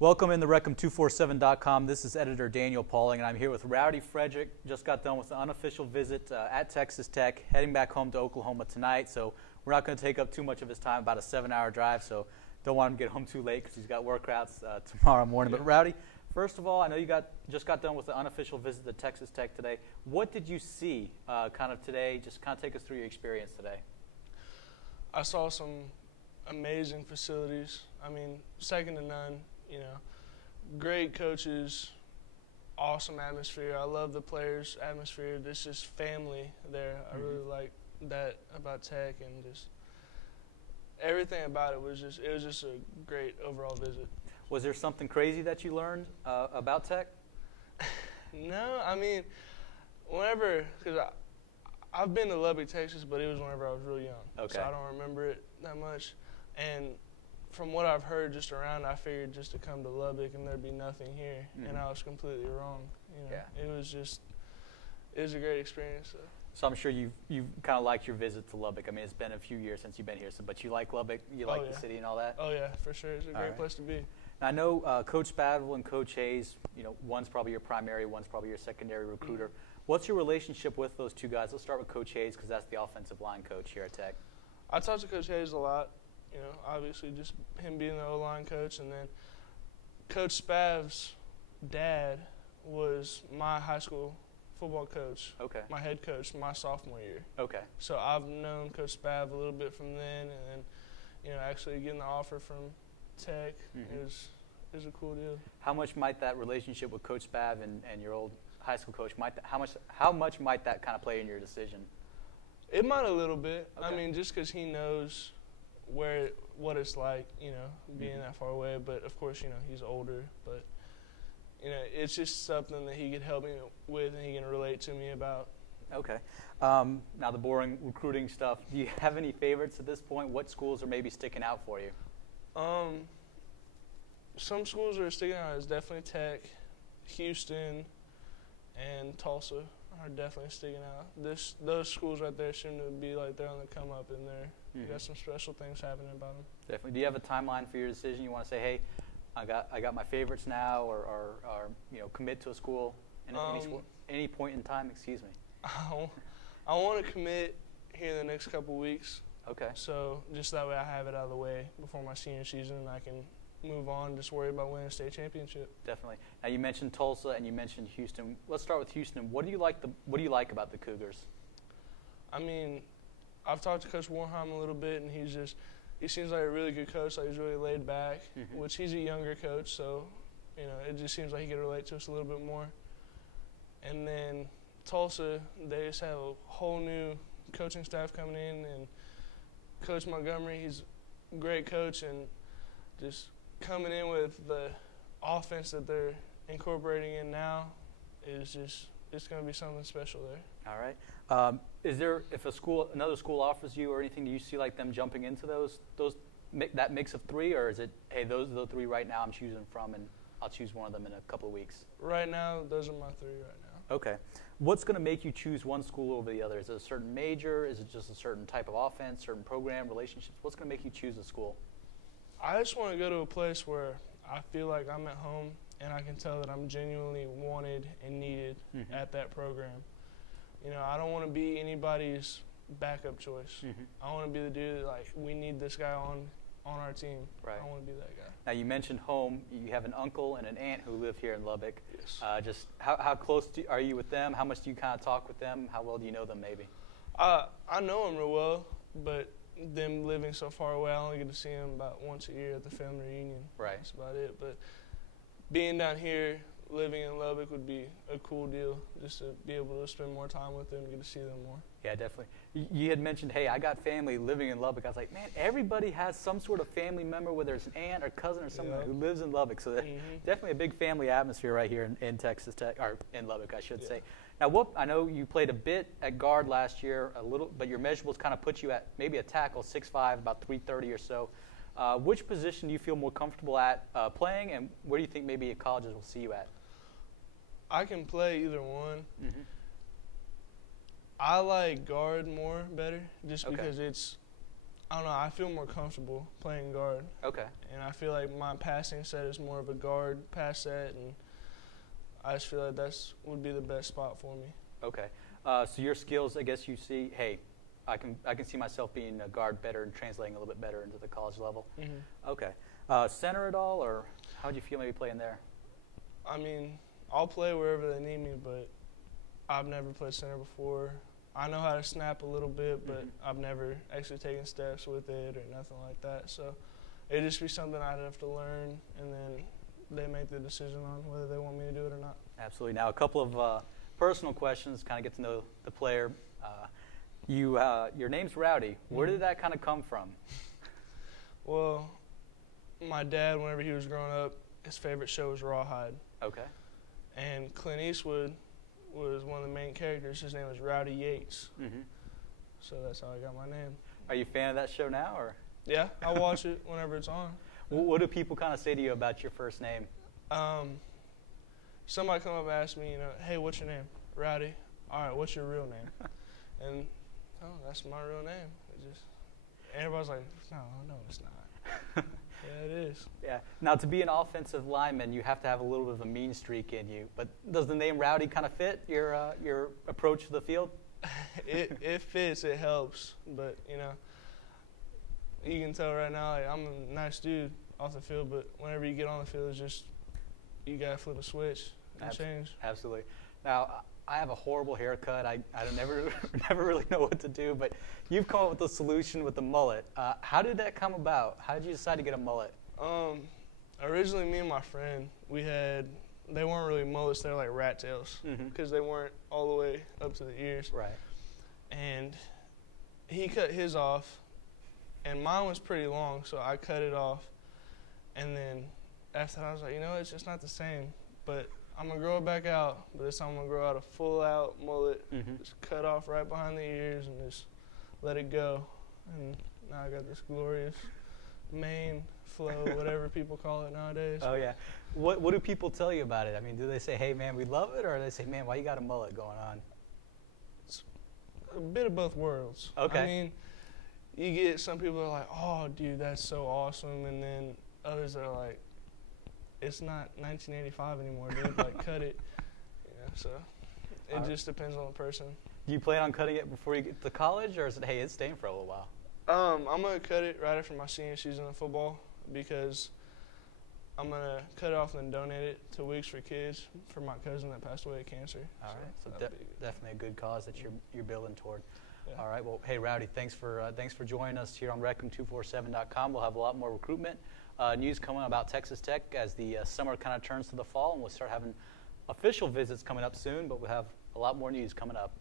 Welcome in the Recom247.com. This is editor Daniel Pauling, and I'm here with Rowdy Frederick. Just got done with an unofficial visit at Texas Tech, heading back home to Oklahoma tonight. So we're not going to take up too much of his time, about a 7-hour drive. So don't want him to get home too late because he's got work routes tomorrow morning. But Rowdy, first of all, I know you just got done with an unofficial visit to Texas Tech today. What did you see kind of today? Just kind of take us through your experience today. I saw some amazing facilities. I mean, second to none. You know, great coaches, awesome atmosphere. I love the players' atmosphere. There's just family there. I really like that about Tech, and just everything about it was just a great overall visit. Was there something crazy that you learned about Tech? No, I mean, because I've been to Lubbock, Texas, but it was whenever I was real young. Okay. So I don't remember it that much. And from what I've heard just around, I figured just to come to Lubbock and there'd be nothing here, and I was completely wrong. You know, it was a great experience. So I'm sure you kind of liked your visit to Lubbock. I mean, it's been a few years since you've been here, but you like Lubbock, you like the city and all that? Oh yeah, for sure. It's a great place to be. Now, I know Coach Spaville and Coach Hayes, you know, one's probably your primary, one's probably your secondary recruiter. What's your relationship with those two guys? Let's start with Coach Hayes because that's the offensive line coach here at Tech. I talk to Coach Hayes a lot. You know, obviously just him being the O-line coach, and then Coach Spav's dad was my high school football coach, my head coach, my sophomore year. Okay. So I've known Coach Spav a little bit from then, and then, you know, actually getting the offer from Tech is a cool deal. How much might that relationship with Coach Spav and your old high school coach, how much might that kind of play in your decision? It might a little bit. I mean, just because he knows what it's like, you know, being that far away. But of course, you know, he's older. But you know, it's just something that he could help me with, and he can relate to me about. Okay. Now the boring recruiting stuff. Do you have any favorites at this point? What schools are maybe sticking out for you? Some schools that are sticking out is definitely Tech, Houston, and Tulsa are definitely sticking out. Those schools right there seem to be like they're on the come up, and they got some special things happening about them. Definitely. Do you have a timeline for your decision? You want to say, hey, I got my favorites now, or you know, commit to a school in any point in time? Excuse me. I want to commit here in the next couple weeks. Okay. So just that way I have it out of the way before my senior season, and I can move on, just worry about winning a state championship. Definitely. Now you mentioned Tulsa and you mentioned Houston. Let's start with Houston. What do you like about the Cougars? I mean, I've talked to Coach Warheim a little bit, and he seems like a really good coach. Like, he's really laid back, which he's a younger coach, so you know, it just seems like he could relate to us a little bit more. And then Tulsa, they just have a whole new coaching staff coming in, and Coach Montgomery, he's a great coach, and just coming in with the offense that they're incorporating in now is it's going to be something special there. All right. Is there, if another school offers you or anything, do you see like them jumping into that mix of three, or is it, hey, those are the three right now I'm choosing from, and I'll choose one of them in a couple of weeks? Right now, those are my three right now. Okay. What's going to make you choose one school over the other? Is it a certain major? Is it just a certain type of offense, certain program, relationships? What's going to make you choose a school? I just want to go to a place where I feel like I'm at home, and I can tell that I'm genuinely wanted and needed at that program. You know, I don't want to be anybody's backup choice. I want to be the dude that, like, we need this guy on our team. Right. I want to be that guy. Now, you mentioned home. You have an uncle and an aunt who live here in Lubbock. Yes. Just how close are you with them? How much do you kind of talk with them? How well do you know them, maybe? I know them real well, but them living so far away, I only get to see them about once a year at the family reunion. Right. That's about it. But being down here, living in Lubbock would be a cool deal, just to be able to spend more time with them, get to see them more. Yeah, definitely. You had mentioned, hey, I got family living in Lubbock. I was like, man, everybody has some sort of family member, whether it's an aunt or cousin or someone who lives in Lubbock. So definitely a big family atmosphere right here in Texas Tech, or in Lubbock, I should say. Now, I know you played a bit at guard last year, but your measurables kind of put you at maybe a tackle, 6'5", about 330 or so. Which position do you feel more comfortable at playing, and where do you think maybe colleges will see you at? I can play either one. I like guard better, just because I don't know. I feel more comfortable playing guard. Okay. And I feel like my passing set is more of a guard pass set, and I just feel like would be the best spot for me. Okay. So your skills, I guess you see, hey, I can see myself being a guard better and translating a little bit better into the college level. Mm-hmm. Okay. Center at all, or how do you feel maybe playing there? I mean, I'll play wherever they need me, but I've never played center before. I know how to snap a little bit, but I've never actually taken steps with it or nothing like that. So it'd just be something I'd have to learn, and then they make the decision on whether they want me to do it or not. Absolutely. Now, a couple of personal questions, kind of get to know the player. Your name's Rowdy. Where did that kind of come from? Well, my dad, whenever he was growing up, his favorite show was Rawhide. Okay. And Clint Eastwood was one of the main characters. His name was Rowdy Yates. Mm-hmm. So that's how I got my name. Are you a fan of that show now, or? Yeah, I watch it whenever it's on. What do people kind of say to you about your first name? Somebody come up and ask me, hey, what's your name? Rowdy. All right, what's your real name? And, that's my real name. Everybody's like, no, it's not. Yeah, it is. Yeah. Now, to be an offensive lineman, you have to have a little bit of a mean streak in you. But does the name Rowdy kind of fit your approach to the field? It fits. It helps. But, you can tell right now, like, I'm a nice dude off the field, but whenever you get on the field, it's just you got to flip a switch and change. Absolutely. Now, I have a horrible haircut. I never really know what to do, but you've come up with a solution with the mullet. How did that come about? How did you decide to get a mullet? Originally, me and my friend, they weren't really mullets, they were like rat tails, because they weren't all the way up to the ears. Right. And he cut his off, and mine was pretty long, so I cut it off. And then after that, I was like, it's just not the same. But I'm going to grow it back out, but this time I'm going to grow out a full-out mullet, just cut off right behind the ears and just let it go. And now I got this glorious mane, flow, whatever people call it nowadays. Oh, yeah. What do people tell you about it? I mean, do they say, hey, man, we love it, or do they say, man, why you got a mullet going on? It's a bit of both worlds. Okay. I mean, you get some people that are like, oh, dude, that's so awesome, and then others that are like, it's not 1985 anymore, dude. Like, cut it. So it just depends on the person. Do you plan on cutting it before you get to college, or is it, hey, it's staying for a little while? I'm going to cut it right after my senior season of football, because I'm going to cut it off and then donate it to Weeks for Kids for my cousin that passed away of cancer. All right. So definitely a good cause that you're building toward. Yeah. All right. Well, hey, Rowdy, thanks for joining us here on Rectum247.com. We'll have a lot more recruitment news coming about Texas Tech as the summer kind of turns to the fall, and we'll start having official visits coming up soon, but we'll have a lot more news coming up.